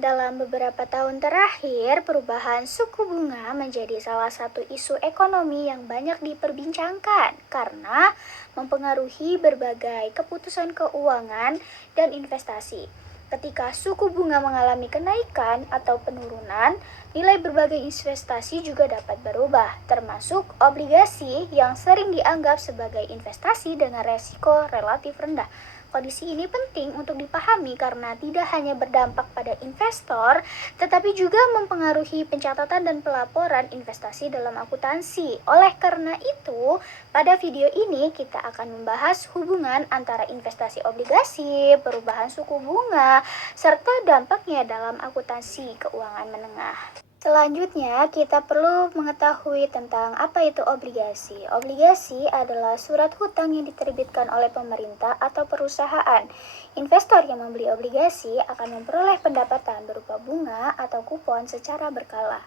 Dalam beberapa tahun terakhir, perubahan suku bunga menjadi salah satu isu ekonomi yang banyak diperbincangkan karena mempengaruhi berbagai keputusan keuangan dan investasi. Ketika suku bunga mengalami kenaikan atau penurunan, nilai berbagai investasi juga dapat berubah, termasuk obligasi yang sering dianggap sebagai investasi dengan resiko relatif rendah. Kondisi ini penting untuk dipahami karena tidak hanya berdampak pada investor, tetapi juga mempengaruhi pencatatan dan pelaporan investasi dalam akuntansi. Oleh karena itu, pada video ini kita akan membahas hubungan antara investasi obligasi, perubahan suku bunga, serta dampaknya dalam akuntansi keuangan menengah. Selanjutnya, kita perlu mengetahui tentang apa itu obligasi. Obligasi adalah surat hutang yang diterbitkan oleh pemerintah atau perusahaan. Investor yang membeli obligasi akan memperoleh pendapatan berupa bunga atau kupon secara berkala.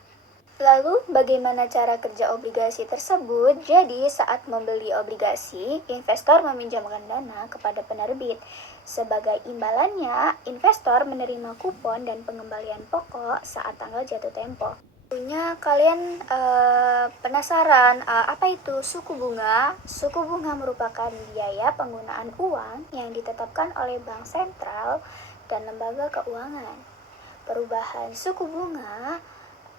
Lalu, bagaimana cara kerja obligasi tersebut? Jadi, saat membeli obligasi, investor meminjamkan dana kepada penerbit. Sebagai imbalannya, investor menerima kupon dan pengembalian pokok saat tanggal jatuh tempo. Tentunya kalian penasaran apa itu suku bunga? Suku bunga merupakan biaya penggunaan uang yang ditetapkan oleh bank sentral dan lembaga keuangan. Perubahan suku bunga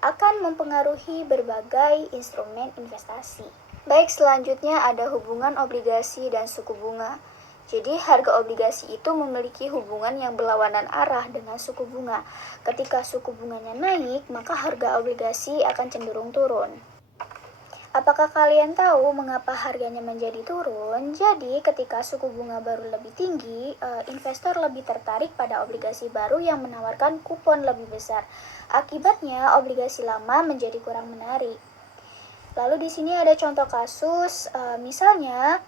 akan mempengaruhi berbagai instrumen investasi. Baik, selanjutnya ada hubungan obligasi dan suku bunga. Jadi, harga obligasi itu memiliki hubungan yang berlawanan arah dengan suku bunga. Ketika suku bunganya naik, maka harga obligasi akan cenderung turun. Apakah kalian tahu mengapa harganya menjadi turun? Jadi, ketika suku bunga baru lebih tinggi, investor lebih tertarik pada obligasi baru yang menawarkan kupon lebih besar. Akibatnya, obligasi lama menjadi kurang menarik. Lalu di sini ada contoh kasus, misalnya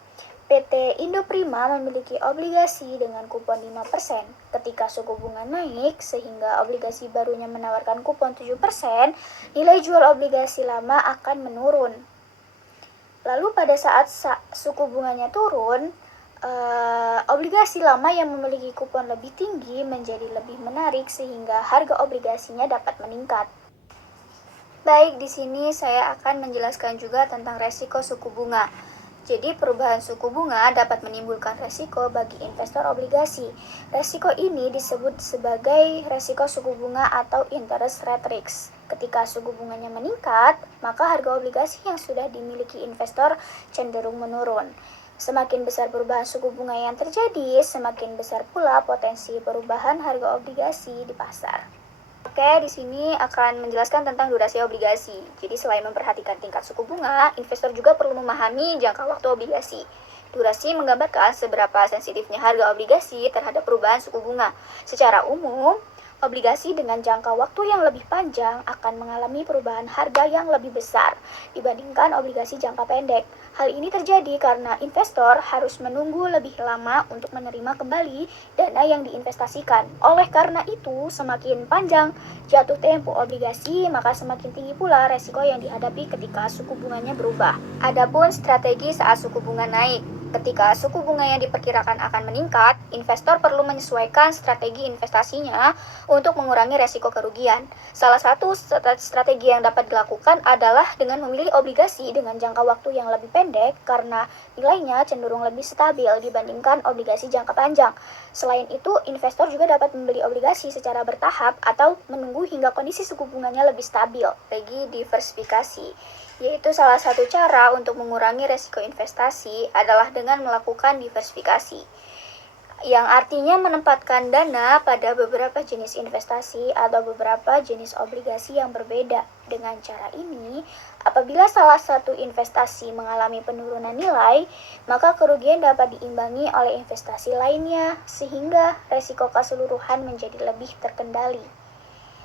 PT Indoprima memiliki obligasi dengan kupon 5%. Ketika suku bunga naik sehingga obligasi barunya menawarkan kupon 7%, nilai jual obligasi lama akan menurun. Lalu pada saat suku bunganya turun, obligasi lama yang memiliki kupon lebih tinggi menjadi lebih menarik sehingga harga obligasinya dapat meningkat. Baik, di sini saya akan menjelaskan juga tentang resiko suku bunga. Jadi, perubahan suku bunga dapat menimbulkan resiko bagi investor obligasi. Resiko ini disebut sebagai resiko suku bunga atau interest rate risk. Ketika suku bunganya meningkat, maka harga obligasi yang sudah dimiliki investor cenderung menurun. Semakin besar perubahan suku bunga yang terjadi, semakin besar pula potensi perubahan harga obligasi di pasar. Oke, di sini akan menjelaskan tentang durasi obligasi. Jadi selain memperhatikan tingkat suku bunga, investor juga perlu memahami jangka waktu obligasi. Durasi menggambarkan seberapa sensitifnya harga obligasi terhadap perubahan suku bunga. Secara umum, obligasi dengan jangka waktu yang lebih panjang akan mengalami perubahan harga yang lebih besar dibandingkan obligasi jangka pendek. Hal ini terjadi karena investor harus menunggu lebih lama untuk menerima kembali dana yang diinvestasikan. Oleh karena itu, semakin panjang jatuh tempo obligasi, maka semakin tinggi pula resiko yang dihadapi ketika suku bunganya berubah. Adapun strategi saat suku bunga naik. Ketika suku bunga yang diperkirakan akan meningkat, investor perlu menyesuaikan strategi investasinya untuk mengurangi resiko kerugian. Salah satu strategi yang dapat dilakukan adalah dengan memilih obligasi dengan jangka waktu yang lebih pendek karena nilainya cenderung lebih stabil dibandingkan obligasi jangka panjang. Selain itu, investor juga dapat membeli obligasi secara bertahap atau menunggu hingga kondisi suku bunganya lebih stabil. Strategi diversifikasi, yaitu salah satu cara untuk mengurangi resiko investasi adalah dengan melakukan diversifikasi, yang artinya menempatkan dana pada beberapa jenis investasi atau beberapa jenis obligasi yang berbeda. Dengan cara ini, apabila salah satu investasi mengalami penurunan nilai, maka kerugian dapat diimbangi oleh investasi lainnya, sehingga resiko keseluruhan menjadi lebih terkendali.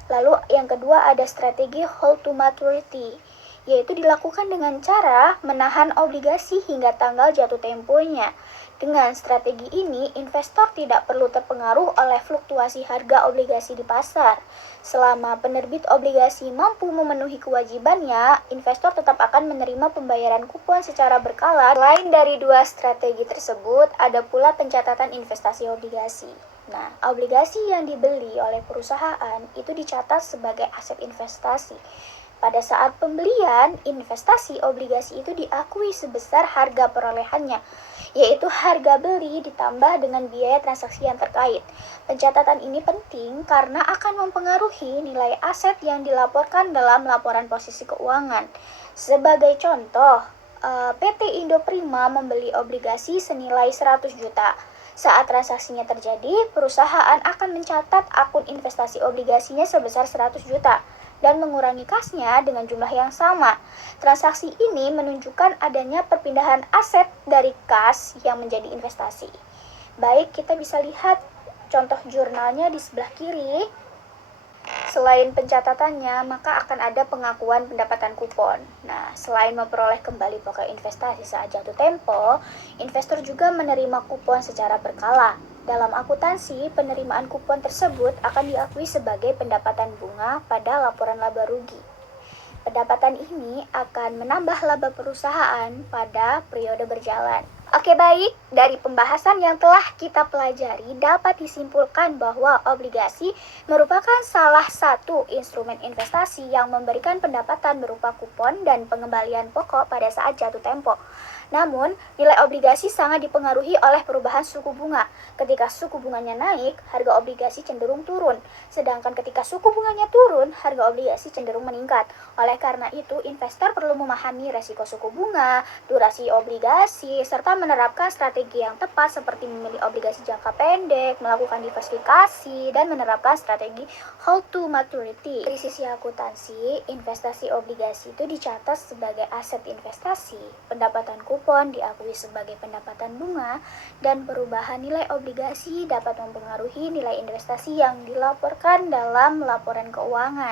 Lalu yang kedua ada strategi hold to maturity, yaitu dilakukan dengan cara menahan obligasi hingga tanggal jatuh temponya. Dengan strategi ini, investor tidak perlu terpengaruh oleh fluktuasi harga obligasi di pasar. Selama penerbit obligasi mampu memenuhi kewajibannya, investor tetap akan menerima pembayaran kupon secara berkala. Selain dari dua strategi tersebut, ada pula pencatatan investasi obligasi. Nah, obligasi yang dibeli oleh perusahaan itu dicatat sebagai aset investasi. Pada saat pembelian, investasi obligasi itu diakui sebesar harga perolehannya, yaitu harga beli ditambah dengan biaya transaksi yang terkait. Pencatatan ini penting karena akan mempengaruhi nilai aset yang dilaporkan dalam laporan posisi keuangan. Sebagai contoh, PT Indo Prima membeli obligasi senilai 100 juta. Saat transaksinya terjadi, perusahaan akan mencatat akun investasi obligasinya sebesar 100 juta dan mengurangi kasnya dengan jumlah yang sama. Transaksi ini menunjukkan adanya perpindahan aset dari kas yang menjadi investasi. Baik, kita bisa lihat contoh jurnalnya di sebelah kiri. Selain pencatatannya, maka akan ada pengakuan pendapatan kupon. Nah, selain memperoleh kembali pokok investasi saat jatuh tempo, investor juga menerima kupon secara berkala. Dalam akuntansi, penerimaan kupon tersebut akan diakui sebagai pendapatan bunga pada laporan laba rugi. Pendapatan ini akan menambah laba perusahaan pada periode berjalan. Oke, baik, dari pembahasan yang telah kita pelajari dapat disimpulkan bahwa obligasi merupakan salah satu instrumen investasi yang memberikan pendapatan berupa kupon dan pengembalian pokok pada saat jatuh tempo. Namun, nilai obligasi sangat dipengaruhi oleh perubahan suku bunga. Ketika suku bunganya naik, harga obligasi cenderung turun. Sedangkan ketika suku bunganya turun, harga obligasi cenderung meningkat. Oleh karena itu, investor perlu memahami resiko suku bunga, durasi obligasi, serta menerapkan strategi yang tepat seperti memilih obligasi jangka pendek, melakukan diversifikasi, dan menerapkan strategi hold to maturity. Dari sisi akuntansi, investasi obligasi itu dicatat sebagai aset investasi, pendapatan kupon diakui sebagai pendapatan bunga, dan perubahan nilai obligasi dapat mempengaruhi nilai investasi yang dilaporkan dalam laporan keuangan.